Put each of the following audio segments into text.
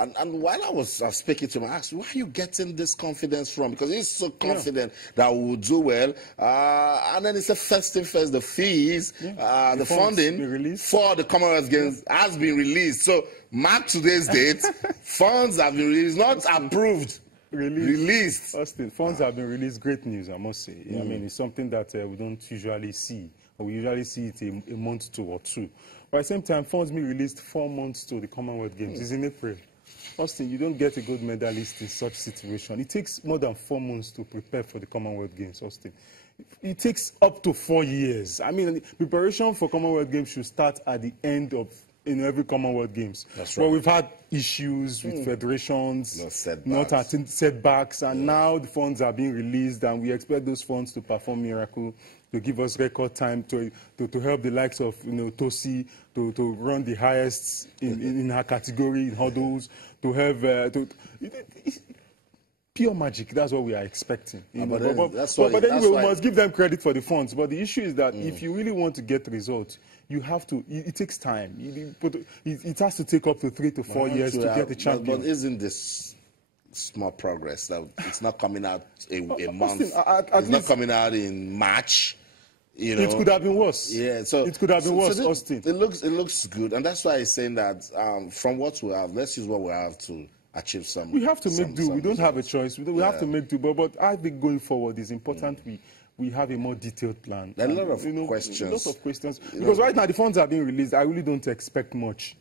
And while I was speaking to him, I asked, where are you getting this confidence from? Because he's so confident that we will do well. And then he said, first thing first, the fees, the funding for the Commonwealth Games has been released. So mark today's date, funds have been released, not approved. Released. Austin, funds have been released. Great news, I must say. I mean, it's something that we don't usually see. We usually see it a month or two. But at the same time, funds being released 4 months to the Commonwealth Games. It's in April. Austin, you don't get a gold medalist in such situation. It takes more than 4 months to prepare for the Commonwealth Games, Austin. It takes up to 4 years. I mean, preparation for Commonwealth Games should start at the end of every Commonwealth Games. That's right. Well, we've had issues with federations, not setbacks, and now the funds are being released, and we expect those funds to perform miracle, to give us record time, to help the likes of Tosi to run the highest in her category in hurdles, to have pure magic. That's what we are expecting. But anyway, we must give them credit for the funds. But the issue is that if you really want to get results, you have to. It takes time. It has to take up to 3 to 4 years to get the champion. But isn't this small progress? That it's not coming out a month. It's not coming out in March. It could have been worse. Yeah, so it could have been worse, Austin. It looks good, and that's why I'm saying that from what we have, let's use what we have to achieve some. We have to make do. We don't have a choice. We have to make do. But I think going forward is important. We have a more detailed plan. There are a lot of questions. A lot of questions. Because right now the funds are being released. I really don't expect much.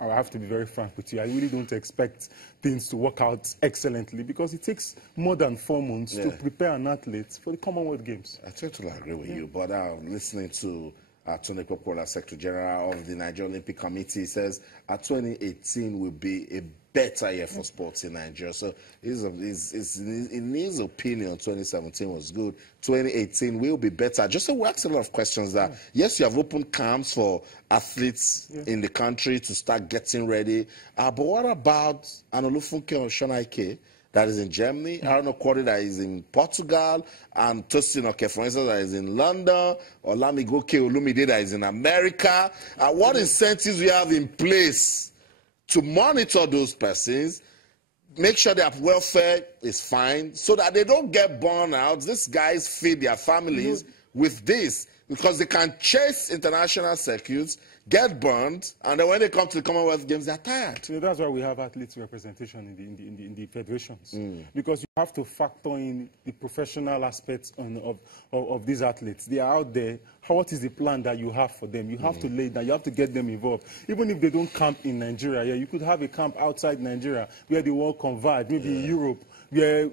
I have to be very frank with you. I really don't expect things to work out excellently because it takes more than 4 months to prepare an athlete for the Commonwealth Games. I totally agree with you. But listening to Tony Popola, Secretary General of the Nigerian Olympic Committee, says 2018 will be a better year for sports in Nigeria. So in his opinion, 2017 was good. 2018 will be better. Just so we ask a lot of questions that, yes, you have opened camps for athletes in the country to start getting ready. But what about Anolufunke Oshonaike that is in Germany, Arno Kwari that is in Portugal, and Tosin Oke, for instance, that is in London, or Lamigoke Olumide that is in America? What incentives we have in place to monitor those persons, make sure their welfare is fine, so that they don't get burned out? These guys feed their families with this, because they can chase international circuits, get burned, and then when they come to the Commonwealth Games, they're tired. That's why we have athletes representation in the federations, because you have to factor in the professional aspects of these athletes. They are out there. What is the plan that you have for them? You have to lay down. You have to get them involved. Even if they don't camp in Nigeria, you could have a camp outside Nigeria where they all converge, maybe in Europe, where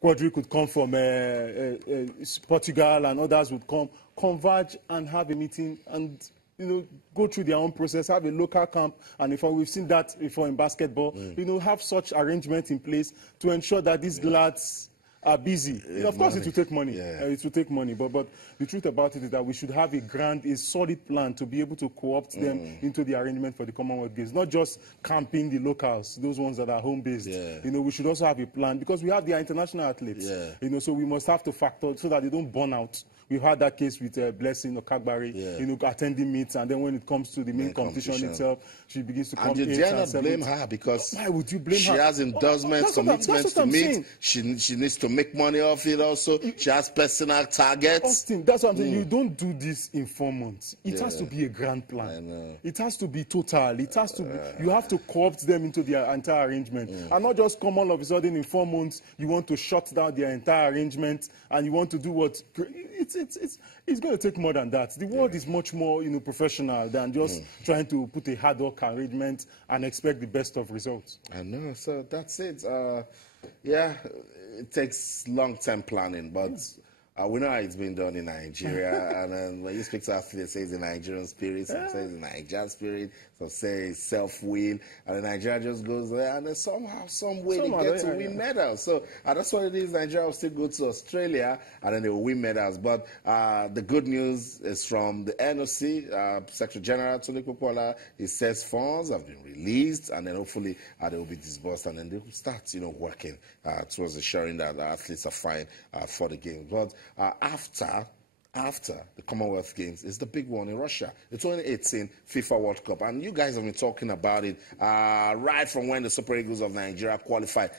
Quadri could come from Portugal and others would come, converge and have a meeting and go through their own process, have a local camp, and we've seen that before in basketball, have such arrangements in place to ensure that these lads are busy. Of course, it will take money. It will take money, but the truth about it is that we should have a solid plan to be able to co-opt them into the arrangement for the Commonwealth Games, not just camping the locals, those ones that are home-based. We should also have a plan because we have their international athletes. So we must have to factor so that they don't burn out. We've had that case with Blessing Okagbari, attending meets, and then when it comes to the main competition itself, she begins to come. And you dare not blame her because why would you blame her? She has endorsements, commitments to meet. She needs to make money off it also. She has personal targets. Austin, that's what I'm saying. You don't do this in 4 months. It has to be a grand plan. I know. It has to be total. It has to be. You have to co-opt them into their entire arrangement, and not just come all of a sudden in 4 months. You want to shut down their entire arrangement, and you want to do what? It's going to take more than that. The world is much more, professional than just trying to put a hard work arrangement and expect the best of results. I know. So that's it. It takes long-term planning, but we know how it's been done in Nigeria. And then when you speak to athletes, say it's the Nigerian spirit, some say it's the Nigerian spirit, some say it's self-will, and then Nigeria just goes there, and then somehow, some way, they get to win medals. So that's what it is. Nigeria will still go to Australia, and then they will win medals. But the good news is from the NOC, Secretary General Tony Popola. He says funds have been released, and then hopefully they will be disbursed, and then they will start, working towards ensuring that the athletes are fine for the game. But after after the Commonwealth Games is the big one in Russia, the 2018 FIFA World Cup. And you guys have been talking about it right from when the Super Eagles of Nigeria qualified.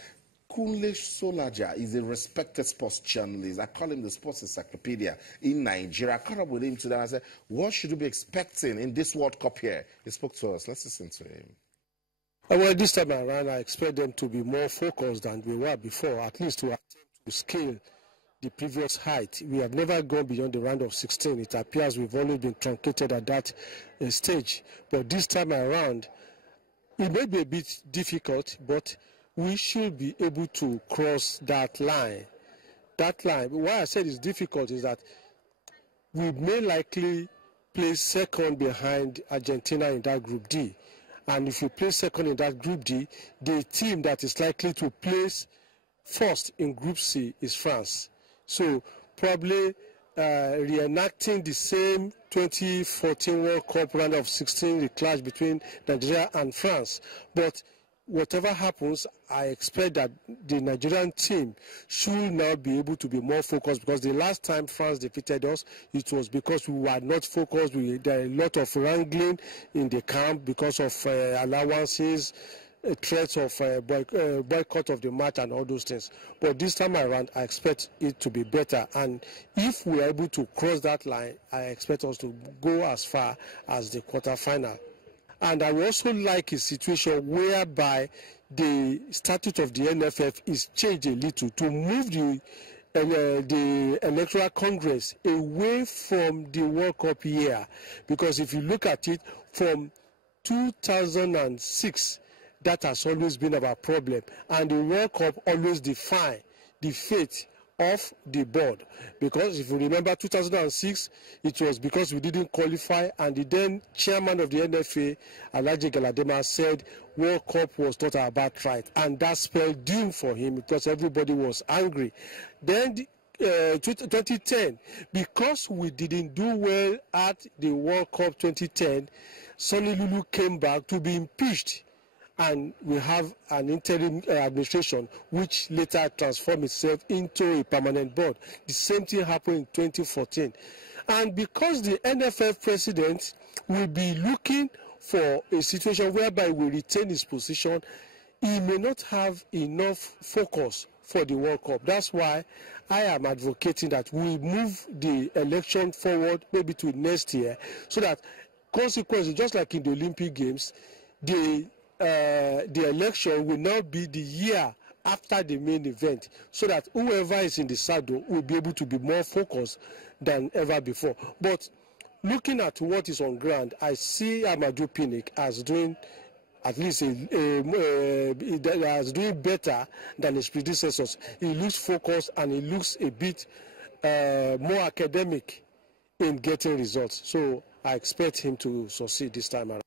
Kunle Solaja is a respected sports journalist. I call him the sports encyclopedia in Nigeria. I caught up with him today and I said, what should we be expecting in this World Cup here? He spoke to us. Let's listen to him. Well, this time around, I expect them to be more focused than we were before, at least to attempt to scale the previous height. We have never gone beyond the round of 16. It appears we've always been truncated at that stage. But this time around, it may be a bit difficult, but we should be able to cross that line. That line, why I said it's difficult is that we may likely place second behind Argentina in that Group D. And if you place second in that Group D, the team that is likely to place first in Group C is France. So probably reenacting the same 2014 World Cup round of 16, the clash between Nigeria and France. But whatever happens, I expect that the Nigerian team should now be able to be more focused, because the last time France defeated us, it was because we were not focused. There are a lot of wrangling in the camp because of allowances, threats of boycott of the match and all those things. But this time around, I expect it to be better. And if we are able to cross that line, I expect us to go as far as the quarterfinal. And I would also like a situation whereby the statute of the NFF is changed a little to move the Electoral Congress away from the World Cup year. Because if you look at it, from 2006, that has always been our problem. And the World Cup always defines the fate of the board, because if you remember 2006, it was because we didn't qualify, and the then chairman of the NFA, Alhaji Galadima, said World Cup was not our birthright, and that spelled doom for him because everybody was angry. Then 2010, because we didn't do well at the World Cup 2010, Sonny Lulu came back to be impeached. And we have an interim administration which later transformed itself into a permanent board. The same thing happened in 2014. And because the NFF president will be looking for a situation whereby we retain his position, he may not have enough focus for the World Cup. That's why I am advocating that we move the election forward maybe to next year, so that consequently, just like in the Olympic Games, the election will now be the year after the main event, so that whoever is in the saddle will be able to be more focused than ever before. But looking at what is on ground, I see Amadou Pinnick as doing at least as doing better than his predecessors. He looks focused and he looks a bit more academic in getting results. So I expect him to succeed this time around.